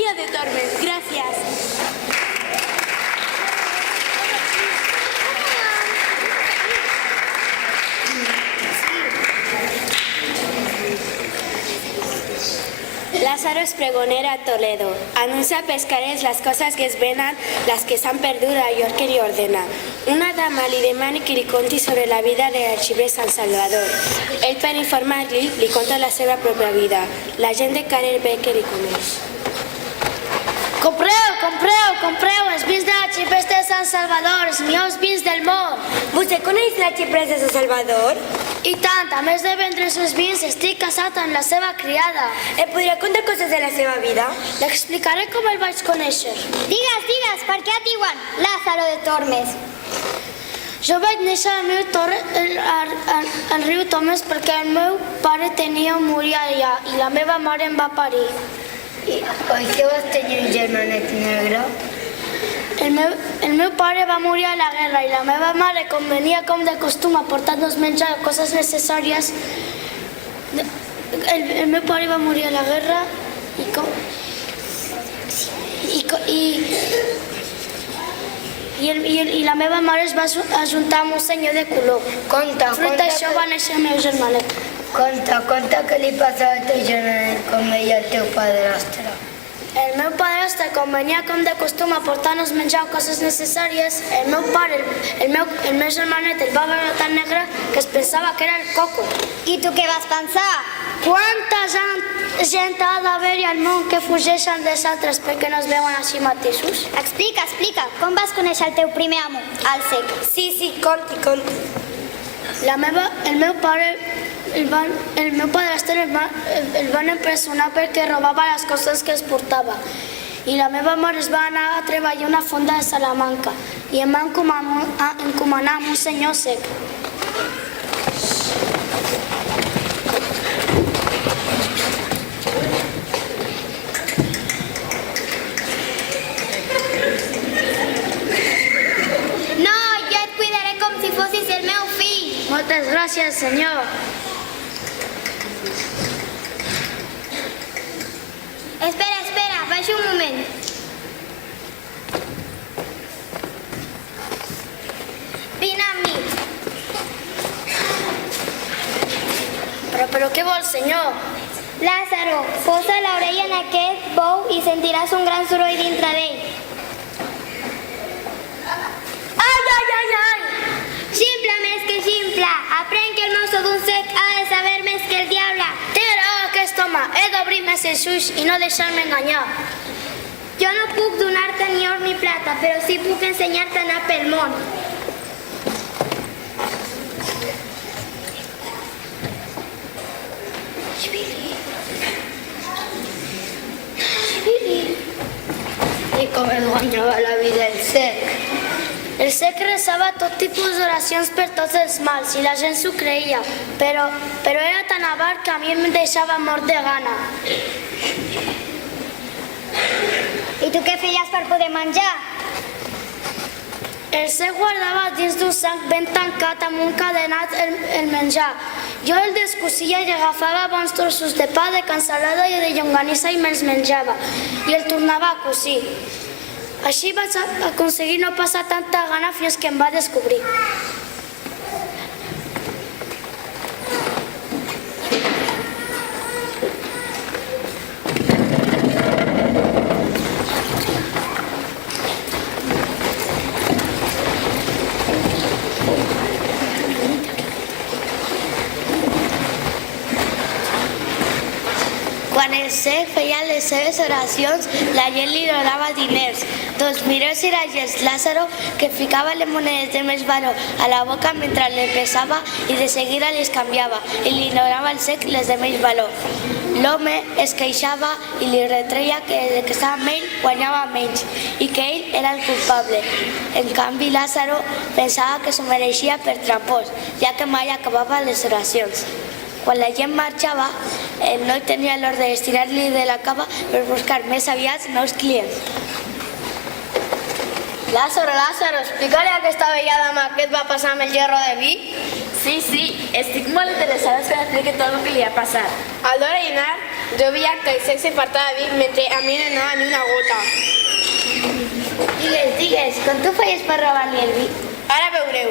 Maria de Tormes. Gràcies. Lázaro es pregonera a Toledo. Anuncia a pescares las cosas que es venen, las que s'han perdut a allò que li ordena. Una dama li demana que li conti sobre la vida de l'arxiver Sant Salvador. Ell, per informar-li, li conta la seva pròpia vida. La gent de carrer ve que li coneix. Compreu, compreu, compreu els vins de l'arxiver de Sant Salvador, els millors vins del món. Vostè coneix l'arxiver de Sant Salvador? I tant, a més de vendre els seus vins, estic casat amb la seva criada. Em podria contar coses de la seva vida? Li explicaré com el vaig conèixer. Digues, per què et diuen Lázaro de Tormes? Jo vaig néixer al riu Tormes perquè el meu pare tenia un morir allà i la meva mare em va parir. I què vas tenir un germanet negre? El meu pare va morir a la guerra i la meva mare, com venia com de costum a portar-nos menjar i coses necessàries, el meu pare va morir a la guerra i la meva mare es va ajuntar amb un senyor de color. Fruit d'això va néixer el meu germanet. Conta què li passava al teu germanet com veia el teu padrastre. El meu padrastre, com venia com de costum a portar-nos menjar o coses necessàries, el meu pare, el meu germanet, el va veure tan negre que es pensava que era el coco. I tu què vas pensar? Quanta gent ha d'haver-hi al món que fugeixen dels altres perquè no es veuen així mateixos? Explica, com vas conèixer el teu primer amo, el Cec? Sí, conti. El meu padrastre el van empresonar perquè robava les coses que es portava. I la meva mare es va anar a treballar a una fonda de Salamanca i em va encomanar amb un senyor Cec. No, jo et cuidaré com si fossis el meu fill. Moltes gràcies, senyor. Espera, baixa un moment. Vine amb mi. Però què vol, senyor? Lázaro, posa l'orella en aquest bou i sentiràs un gran soroll dintre d'ell. Ai! Ximple més que ximple. Aprèn que el mosso d'un cec ha de saber més que el diable. Té raó aquest home. He d'obrir més els ulls i no deixar-me enganyar. Jo no puc donar-te ni or ni plata, però sí puc ensenyar-te a anar pel món. I com es guanyava la vida el Cec? El Cec rezava tot tipus d'oracions per tots els mals i la gent s'ho creia, però era tan avar que a mi em deixava mort de gana. I tu què feies per poder menjar? El Cec guardava dins d'un sac ben tancat amb un cadenat el menjar. Jo el descosia i agafava bons trossos de pa, de cansalada i de llonganissa i me'ls menjava, i el tornava a cosir. Així vaig aconseguir no passar tanta gana fins que em va descobrir. Quan el Cec feia les seves oracions, la gent li donava diners. Doncs mireu si era gest Lázaro, que ficava les monedes de més valor a la boca mentre les pesava i de seguida les canviava i li donava al Cec les de més valor. L'home es queixava i li retreia que des que estava amb ell guanyava menys i que ell era el culpable. En canvi, Lázaro pensava que s'ho mereixia per trampós, ja que mai acabava les oracions. Quan la gent marxava, el noi tenia l'ordre d'estirar-li de la cava per buscar més aviat nous clients. Lázaro, explica-li a aquesta vella dama què et va passar amb el gerro de vi. Sí, estic molt interessada en explicar tot el que li ha passat. Al d'orinar, Jo veia que el sexe faltava vi mentre a mi no anava ni una gota. Digues, com tu feies per robar-li el vi? Ara veureu.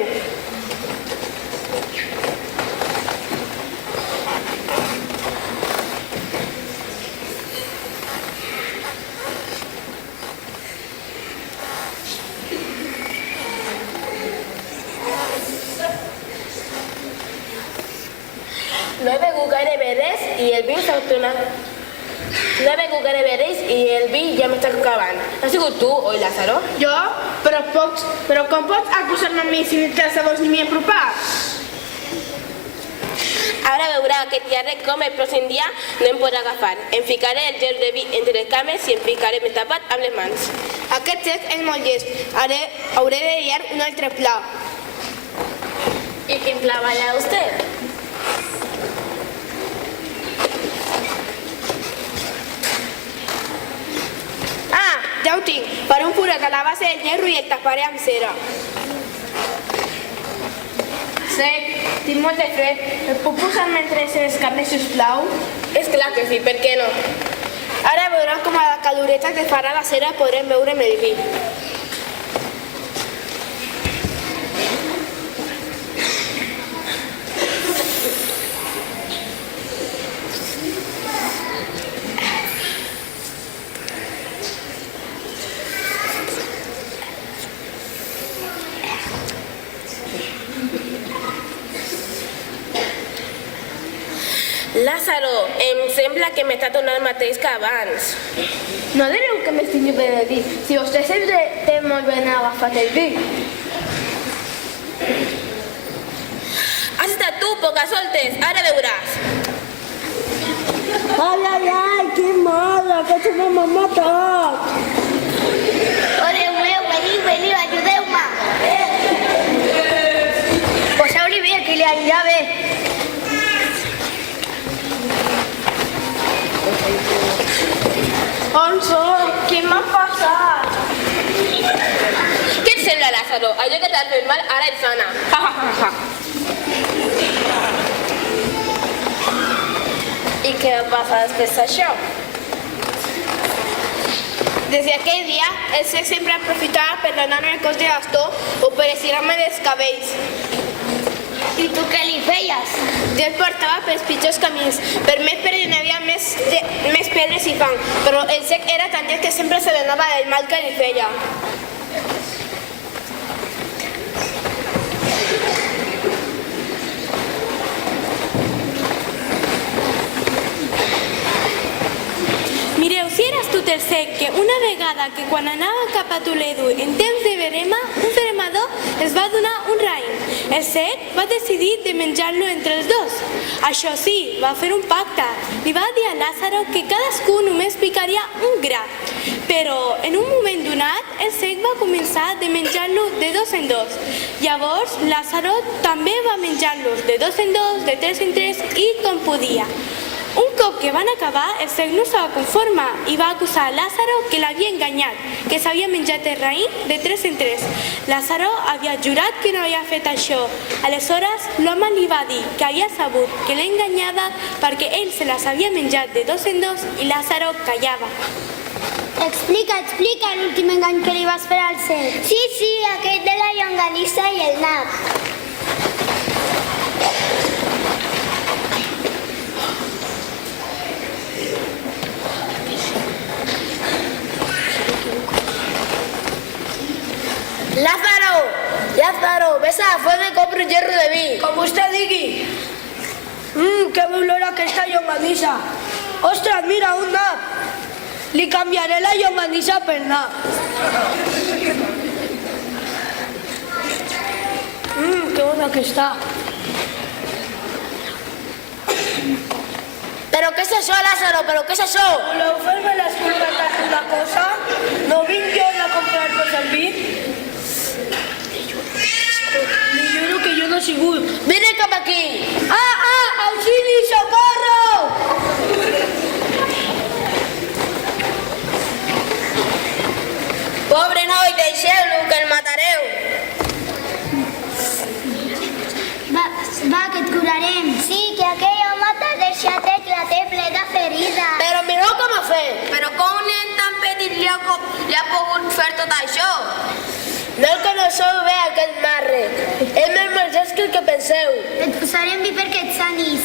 No he begut gairebé res i el vi s'ha tornat. No he begut gairebé res i el vi ja m'està acabant. Has sigut tu, oi, Lázaro? Jo? Però com pots acusar-me a mi si ni te sabors ni m'hi he apropat? Ara veurà aquest llarg com el pròxim dia no em podrà agafar. Em ficaré el gel de vi entre les cames i em ficaré ben tapat amb les mans. Aquest cec és molt llest. Hauré de liar un altre pla. ¿Y quin pla balla usted? Ja ho tinc. Faré un forat a la base del gerro i el taparé amb cera. Sec, tinc molt de fred. Et puc posar mentre les cames, sisplau? És clar que sí, per què no? Ara veurà com a la caloreta que farà la cera podrem veure'm el vi. Lázaro, em sembla que m'està tornant el mateix que abans. No direu que m'estic bé de dir. Si vostè sempre té molt ben agafat el vi. Has estat tu, poca soltes, ara veuràs. Ai, que mala, que se m'ha matat. Oh, Déu meu, veniu, ajudeu-me. Poseu-li bé, que li anirà bé. On soc? Què m'ha passat? Què et sembla, Lázaro? Allò que t'has fet mal ara et sana. I què passa després d'això? Des d'aquell dia, el sec sempre aprofitava per donar-me el cos de bastó o per estirar-me dels cabells. I tu què li feies? Jo el portava pels pitjors camins, per més perquè n'hi havia més pedres i fang, però el sec era tan llest que sempre se donava del mal que li feia. Mireu, si eres tu el sec, que una vegada que quan anava cap a Toledo en temps de verema, un veremador es va donar un raïm. El sec va decidir de menjar-lo entre els dos. Això sí, va fer un pacte. Li va dir a Lázaro que cadascú només picaria un gra. Però en un moment donat, el sec va començar de menjar-lo de dos en dos. Llavors, Lázaro també va menjar-los de dos en dos, de tres en tres i com podia. Un cop que van acabar, el sec no se va conformar i va acusar a Lázaro que l'havia enganyat, que s'havia menjat el raïm de tres en tres. Lázaro havia jurat que no havia fet això. Aleshores, l'home li va dir que havia sabut que l'enganyava perquè ell se les havia menjat de dos en dos i Lázaro callava. Explica l'últim engany que li vas fer al sec. Sí, aquell de la llonganissa i el nap. Lázaro, ves a la font i compra un gerro de vi. Com vostè digui. Que olor aquesta llonganissa. Ostres, mira, un nap. Li canviaré la llonganissa per nap. Que bona que està. Però què és això, Lázaro? Però què és això? Voleu fer-me l'escoltat una cosa? No vinc jo a comprar-vos el vi? Li juro que jo no he sigut. Vine cap aquí. Auxili, socorro! Pobre noi, deixeu-lo, que el matareu. Va, que et curarem. Sí, que aquell home t'ha deixat el clatell ple de ferides. fer. Però com un nen tan petit li ha pogut fer tot això? No el coneixeu bé, aquest marre. És més malgès que el que penseu. Et posarem vi perquè et sanis.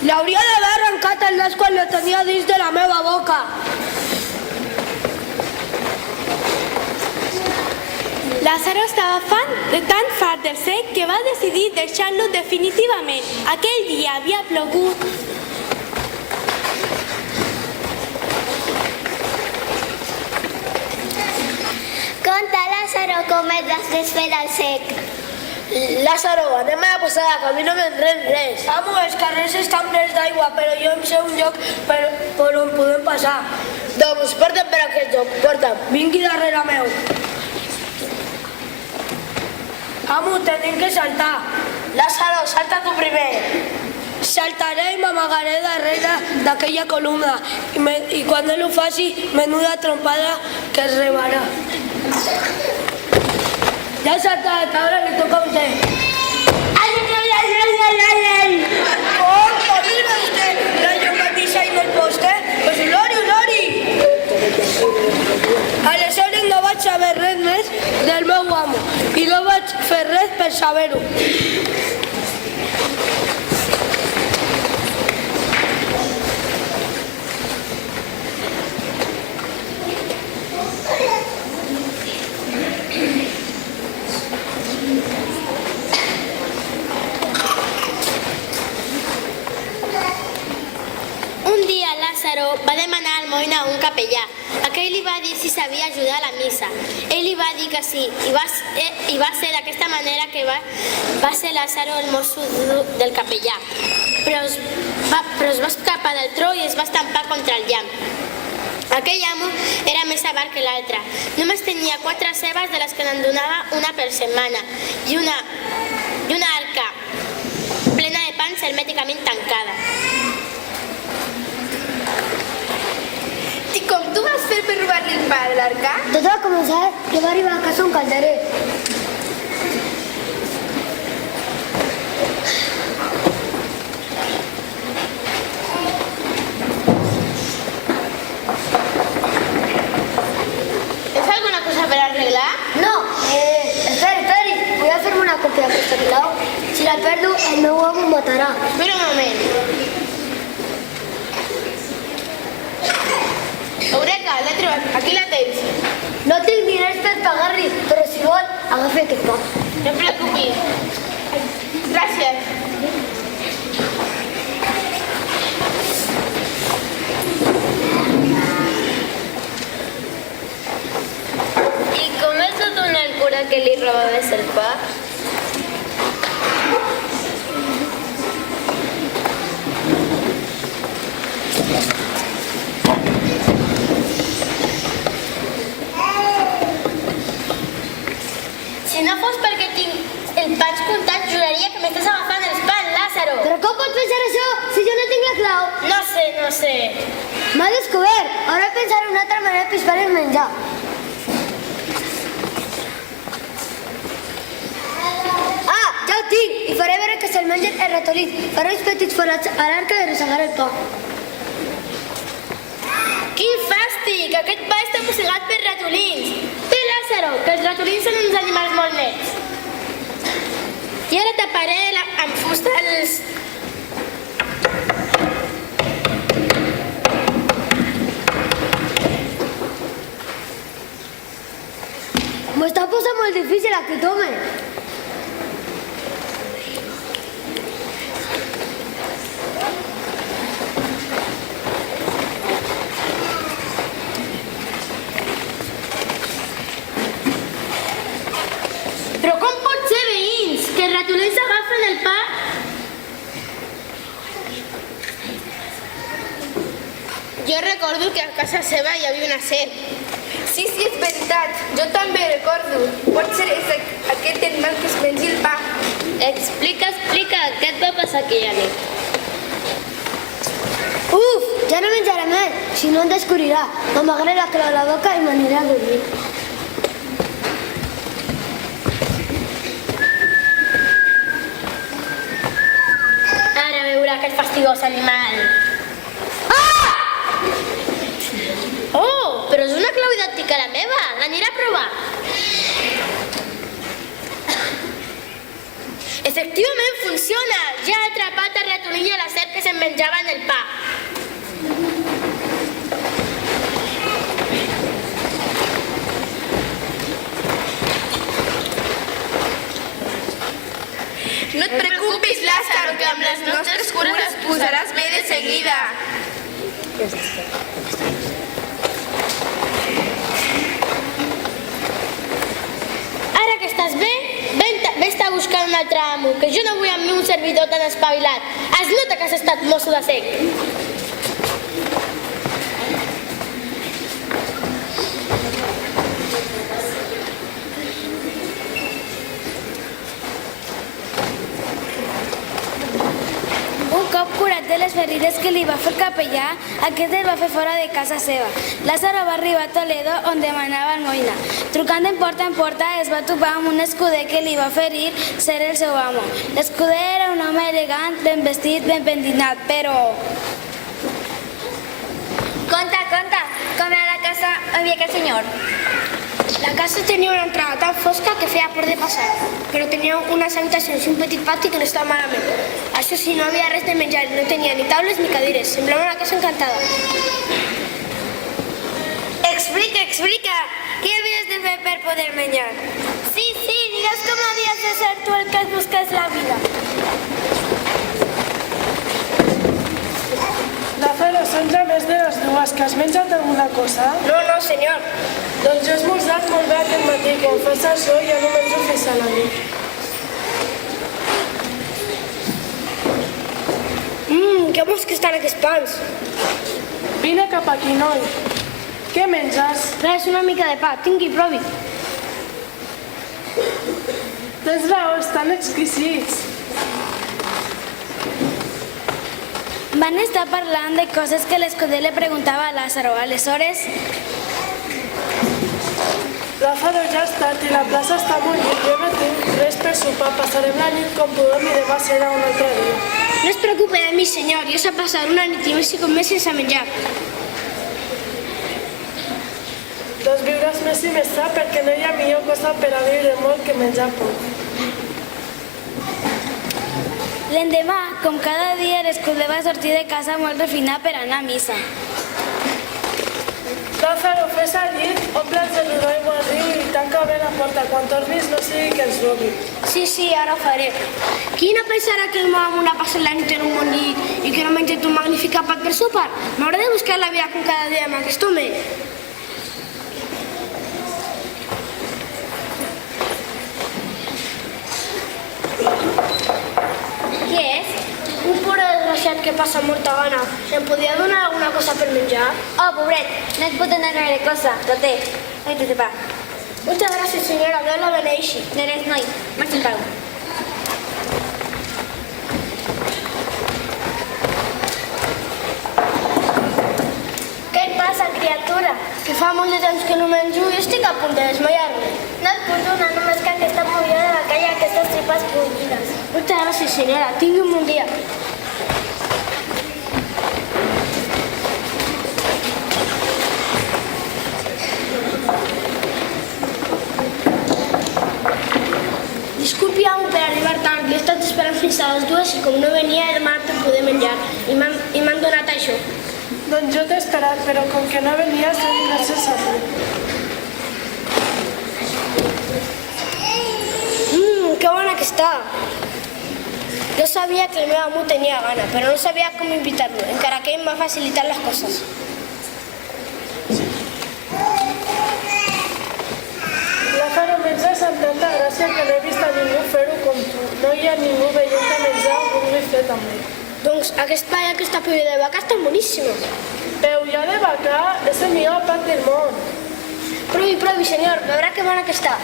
L'hauria d'haver arrencat el nas quan lo tenia dins de la meva boca. Lázaro estava tan fart del cec que va decidir deixar-lo definitivament. Aquell dia havia plogut. Conta, Lázaro, com et vas desfer al sec. Lázaro, anem a la posada, que a mi no m'enrem res. Amo, els carrers estan plens d'aigua, però jo em sé un lloc per on podem passar. Doncs porta'm per aquest lloc, porta'm. Vingui darrere meu. Amo, tenim que saltar. Lázaro, salta tu primer. Saltaré i m'amagaré darrere d'aquella columna i quan ell ho faci, menuda trompada que es rebarà. Ja he saltat, ara li toca a usted. ¡Ay, ay, ay, ay, ay, ay, ay! ¡Oh, mira usted! La llocandissa en el poste. Pues Lori, Lori! Aleshores no vaig saber res més del meu amo i no vaig fer res per saber-ho. Un dia Lázaro va demanar almoina a un capellà. Aquell li va dir si sabia ajudar a la missa. Ell li va dir que sí, i va ser d'aquesta manera que va ser Lázaro el mosso del capellà. Però es va escapar del tro i es va estampar contra el llamp. Aquell amo era més avar que l'altre. Només tenia 4 cebes de les que n'en donava una per setmana i una arca plena de pans hermèticament tancada. I com tu vas fer per robar-li el pa de l'arca? Tot va començar que va arribar a casa un calderer. És alguna cosa per arreglar? No, esperi, voy a hacerme una copia de este lado. Si la perdo, el meu amo em matarà. Espera un moment. Eureka, l'he trobat. Aquí la tens. No tinc diners per pagar-li, però si vol, agafi aquest pa. No et preocupis. Gràcies. I com es va donar el cura que li robaves el pa? Si no fos perquè tinc el paig comptat, juraria que m'estàs agafant els pans, Lázaro. Però com pots pensar això si jo no tinc la clau? No sé. M'ha descobert. Ara pensaré una altra manera de piscar el menjar. Ah, ja ho tinc! I faré veure que se'l mengen els ratolins. Faré uns petits forats a l'arca de ressegar el pa. Quin fàstic! Aquest pa està mossegat per ratolins. Té, Lázaro, que els ratolins són uns animals molt nets. I ara taparé amb fusta els... M'ho està posant molt difícil aquest home. Però com pot ser, veïns, que els ratolins agafen el pa? Jo recordo que a casa seva hi havia una serp. Sí, és veritat. Jo també recordo. Pot ser aquest animal que es mengi el pa. Explica, què et va passar aquella nit? Uf, ja no menjaré més, si no em descobrirà. M'amagaré la clau a la boca i m'aniré a dormir. Ara veurà aquest fastigós animal. Ah! mateix que la meva. L'aniré a provar. Efectivament funciona. Ja he atrapat el ratolí i la serp que se'n menjaven el pa. No et preocupis, Lázaro, que amb les nostres cures et posaràs bé de seguida. Ara que estàs bé, vés-te a buscar un altre amo, que jo no vull amb mi un servidor tan espavilat. Es nota que has estat mosso de sec. Un cop curat de les ferides que li va fer el capellà, aquest el va fer fora de casa seva. Lázaro va arribar a Toledo, on demanava almoina. Trucant en porta, es va topar amb un escuder que li va oferir ser el seu amo. L'escuder era un home elegant, ben vestit, ben pentinat, però... Conta, com era la casa on vivia aquest senyor? La casa tenia una entrada tan fosca que feia por de passar, però tenia unes habitacions i un petit pati que no estava malament. Això sí, no havia res de menjar, no tenia ni taules ni cadires, semblava una casa encantada. Explica, què havies de fer per poder menjar? Sí, digues com havies de ser tu el que et busques la vida. Lázaro, són ja més de les dues, que has menjat alguna cosa? No, senyor. Doncs jo he esmorzat molt bé aquest matí, quan fas això ja no menjo fins a la nit. Que bons que estan aquests pans. Vine cap aquí, noi. Què menges? Res, una mica de pa, tingui, provi. Tens raó, estan exquisits. Van estar parlant de coses que l'escuder li preguntava a Lázaro. Aleshores, Lázaro, ja és tard i la plaça està molt lluny. Jo no tinc res per sopar. Passarem la nit com podem i demà serà un altre dia. no es preocupe de mi, senyor. Jo sé passar una nit i més i com més sense menjar. Doncs viuràs més i més sa perquè no hi ha millor cosa per a viure molt que menjar poc. L'endemà, com cada dia, l'escuder va sortir de casa molt refinat per anar a missa. Lázaro, fes al llit, omple'ls de l'aigua al riu i tanca bé la porta. Quan tornis no sigui que ens robi. Sí, ara ho faré. Qui no pensarà que el meu amo no ha passat la nit en un bon llit i que no ha menjat un magnífic àpat per sopar? M'hauré de buscar la vida com cada dia amb aquest home. Qui és? Un pobre desgraciat que passa molta gana. Em podia donar alguna cosa per menjar? Oh, pobret, no et pot donar gaire cosa, però té. Ai, té pa. Moltes gràcies, senyora. Déu la beneixi. De res, noi. Marxa en pau. Què et passa, criatura? Que fa molt de temps que no menjo i estic a punt de desmaiar-me. No et puc donar només que aquesta pollera de la calle, aquestes tripes bullides. Moltes gràcies, senyora. Tingui un bon dia. Disculpi, amo, per arribar tard. L'he estat esperant fins a les 2 i com no venia he demanat per poder menjar. I m'han donat això. Doncs jo t'he esperat, però com que no venies, he vingut sense tu. Que bona que està. Jo sabia que el meu amo tenia gana, però no sabia com invitar-lo, encara que ell m'ha facilitat les coses. Lázaro, menges amb tanta gràcia que no he vist a ningú fer-ho com tu. No hi ha ningú veient a menjar on vulgui fer també. Doncs aquest pa i aquesta pell de vaca estan boníssimes. Peullà de vaca és el millor pat del món. Provi, senyor, veurà que bona que està.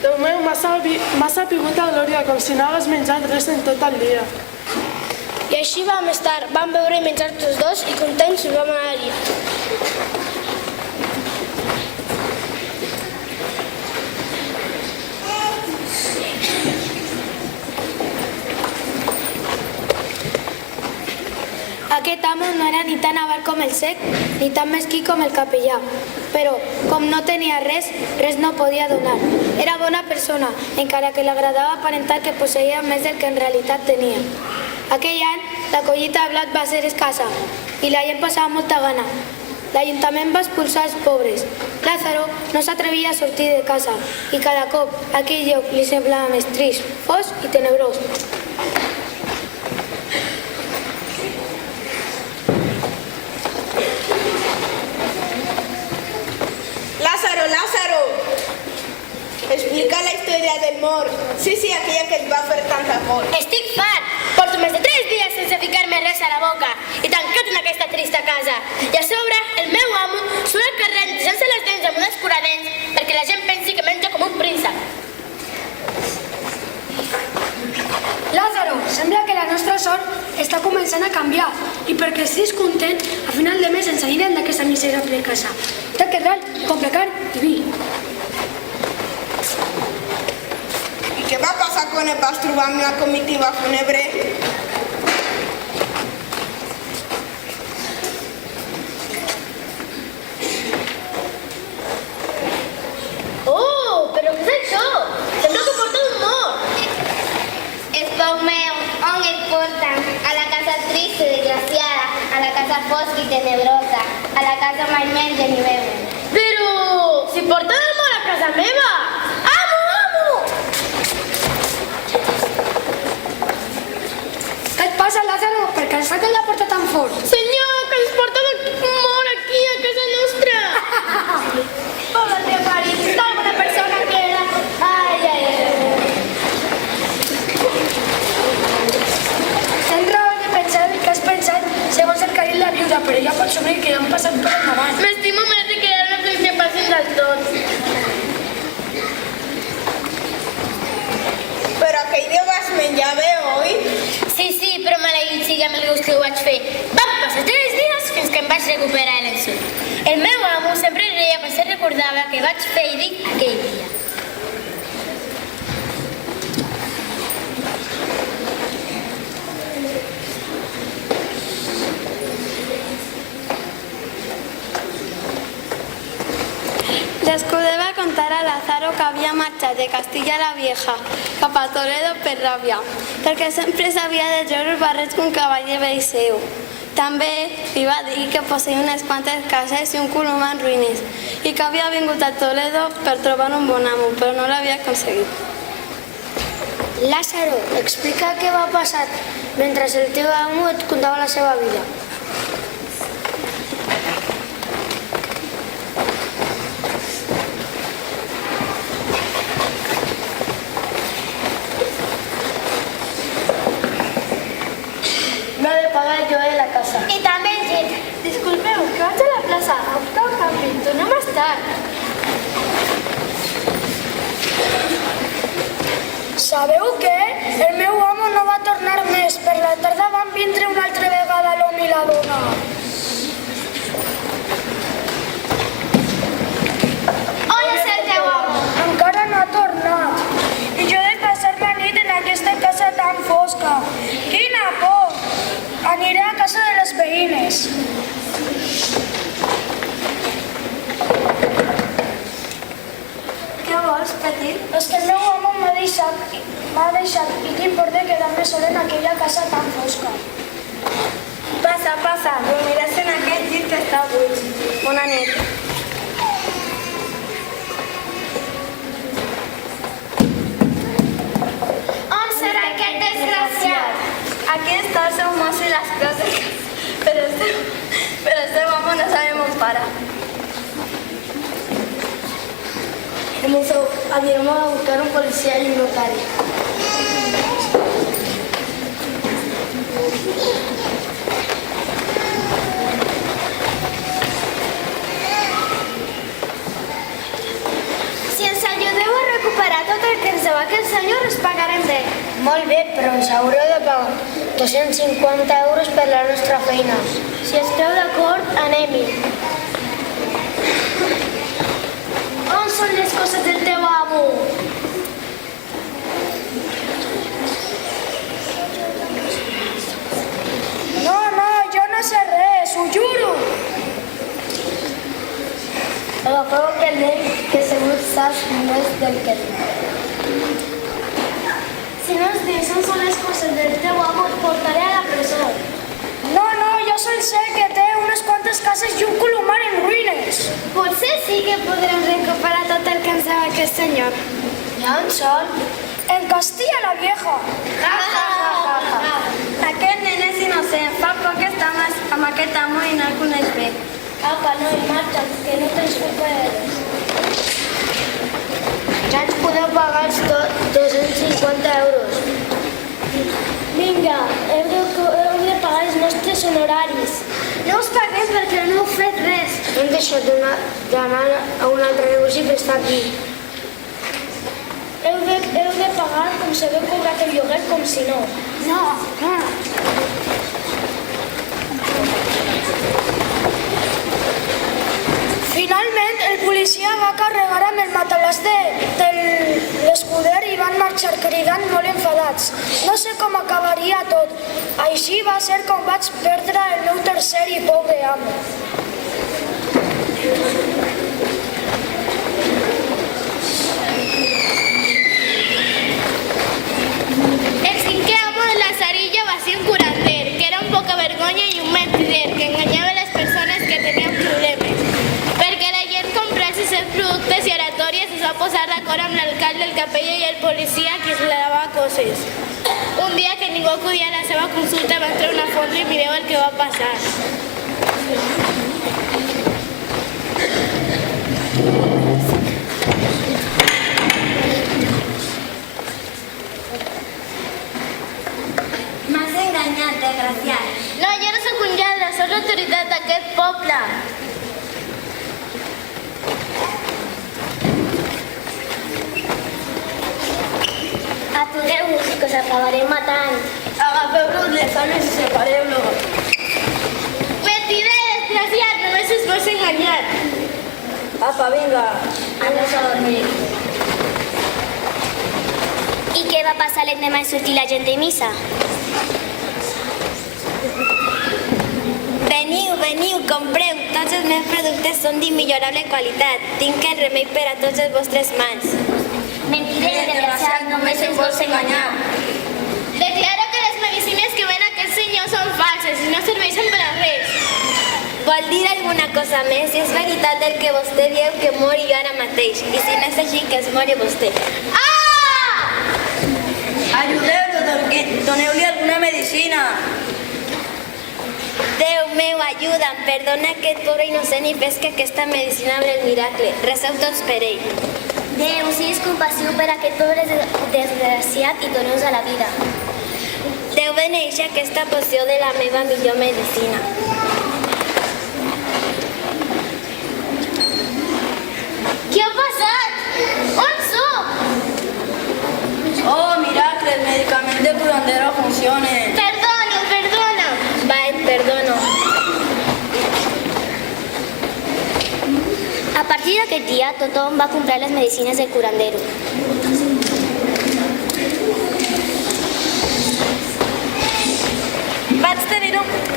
Déu meu, m'ha sapigut a glòria, com si no hagués menjat res en tot el dia. I així vam estar, vam beure i menjar tots dos i contents vam anar al llit. Aquest amo no era ni tan avar com el cec, ni tan mesquí com el capellà. Però, com no tenia res, res no podia donar. Era bona persona, encara que li agradava aparentar que posseïa més del que en realitat tenia. Aquell any, la collita de blat va ser escassa i la gent passava molta gana. L'Ajuntament va expulsar els pobres. Lázaro no s'atrevia a sortir de casa i cada cop aquell lloc li semblava més trist, fosc i tenebrós. Lázaro, Lázaro! Explica la història del mort. Sí, aquella que et va fer tanta por. Estic fart! Porto més de 3 dies sense ficar-me res a la boca i tancat en aquesta trista casa. I a sobre, el meu amo surt al carrer enllissant-se les dents amb un escuradents perquè la gent pensi que menja com un príncep. Lázaro, sembla que la nostra sort està començant a canviar i perquè estiguis content, a final de mes ens anirem d'aquesta miserable casa. Taca ral, compra carn i vi. I què va passar quan et vas trobar amb la comitiva fúnebre? Oh, però què és això? Sembla que porta un mort. És poc meu, on et porten? A la casa trista i desgraciada, a la casa fosca i tenebrosa, a la casa mai mengen ni beuen. Però si porten el mort a casa meva! Amo, amo! Què et passa, Lázaro? Per què ens tanquen la porta tan fort? Senyor, que ens porta un mort aquí a casa nostra! Hola, teu marit, està alguna persona que era... Ai. Tens raó de pensar el que has pensat segons el Caril la viuda, però ja pots obrir que ja han passat per endavant. M'estimo més de quedar-me fins que passin del tot. Però aquell dia vas menjar bé, oi? Sí, però maleït sigui amb el gust que ho vaig fer. Van passar 3 dies fins que em vaig recuperar el sud. El meu amo sempre reia quan se recordava que vaig fer i dic aquell dia. L'escuder va contar a Lázaro que havia marxat de Castilla la Vieja cap a Toledo per ràbia, perquè sempre s'havia de treure els barrets que un cavaller veí seu. També li va dir que posseïa unes quantes cases i un colom en ruïnes i que havia vingut a Toledo per trobar un bon amo, però no l'havia aconseguit. Lázaro, explica què va passar mentre el teu amo et contava la seva vida. M'ha de pagar el lloguer de la casa. I també el llet. Disculpeu, que vaig a la plaça a buscar un canvi. Tornem més tard. Sabeu què? El meu amo no va tornar més. Per la tarda van vindre una altra vegada l'home i la dona. On és el teu amo? Encara no ha tornat. I jo de passar la nit en aquesta casa tan fosca. Quina por! Aniré a casa de les veïnes. Què vols, petit? És que el meu amo m'ha deixat i tinc por de quedar-me sol en aquella casa tan fosca. Passa, dormiràs en aquest llit que està buit. Bona nit. On serà aquest desgraciat? Aquí està el seu mas i les coses, però el seu amo no sabem on para. Anirem a buscar un policia i un notari. Si ens ajudeu a recuperar tot el que ens deu aquell senyor, us pagarem bé. Molt bé, però ens haureu de pagar 250 euros per la nostra feina. Si esteu d'acord, anem-hi. On són les coses del teu amo? No, jo no del que diu. Si no ens deixen són les coses del teu amo, et portaré a la presó. No, jo sol sé que té unes quantes cases i un colomar en ruïnes. Potser sí que podrem recuperar tot el que ens deu aquest senyor. I on són? En Castilla la Vieja. Aquest nen és innocent. Fa poc que està amb aquest amo i no el coneix bé. Apa, no, i marxa, que no tens culpa de res. Ja ens podeu pagar els 250 euros. Vinga, heu de pagar els nostres honoraris. No us paguem perquè no heu fet res. Hem deixat d'anar a un altre negoci per estar aquí. Heu de pagar com si hagueu cobrat el lloguer, com si no. No. Finalment, el policia va carregar amb el matalàs de l'escuder i van marxar cridant molt enfadats. No sé com acabaria tot. Així va ser com vaig perdre el meu tercer i pobre amo. El cinquè amo de Lazarillo va ser un curander, que era un poca vergonya i un mentider, que enganyava les persones que tenien problemes. Perquè la gent comprés els seus productes i oratòries es va posar d'acord amb l'alcalde, el capella i el policia que es le dava coses. Un dia que ningú acudia a la seva consulta va entrar una fonda i mireu el que va passar. M'has enganyat, desgraciat. No, jo no sóc un lladre, sóc l'autoritat d'aquest poble. Atureu-vos, que us acabaré matant. Agafeu-los les armes i separeu-lo. Mentider, desgraciat, només us vols enganyar. Apa, vinga. Anem a dormir. I què va passar l'endemà de sortir la gent de missa? Veniu, compreu. Tots els meus productes són d'immillorable qualitat. Tinc el remei per a tots els vostres mals. Mentider, desgraciat, només ens vols enganyar. Declaro que les medicines que ven aquest senyor són falses i no serveixen per a res. Vol dir alguna cosa més? Si és veritat el que vostè diu, que mori jo ara mateix. I si no és així, que es mori vostè. Ajudeu-lo, doneu-li alguna medicina. Déu meu, ajuda'm, perdona aquest pobre innocent i fes que aquesta medicina obre el miracle. Reseu tots per ell. Déu, siguis compassiu per aquest pobre desgraciat i doneu-nos a la vida. Déu beneixi aquesta poció de la meva millor medicina. Què ha passat? On som? Oh, miracle, el medicament de curandero funciona. Perdona. Va, et perdono. A partir d'aquest dia, tothom va comprar les medicines del curandero.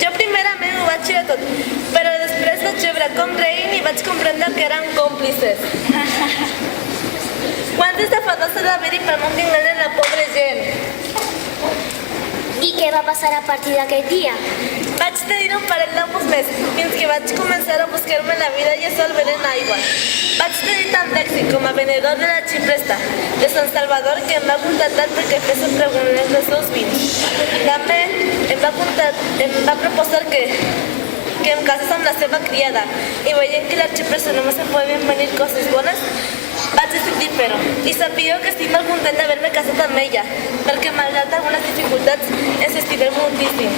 Jo primerament ho vaig fer tot, però després vaig veure com reïn i vaig comprendre que eren còmplices. Quants estafadors ha d'haver-hi per no enganyar la pobra gent? I què va passar a partir d'aquest dia? Vaig tenir un parell d'amos més, fins que vaig començar a buscar-me la vida i a sol venent aigua. Vaig tenir tant d'èxit com a venedor de la xipresta de Sant Salvador que em va contractar perquè fes un pregoner dels seus vins. També em va proposar que em casés amb la seva criada i veient que a la xipresta només em poden venir coses bones, vaig decidir fer-ho. I sapigueu que estic molt content d'haver-me casat amb ella, perquè malgrat algunes dificultats ens estimem moltíssim.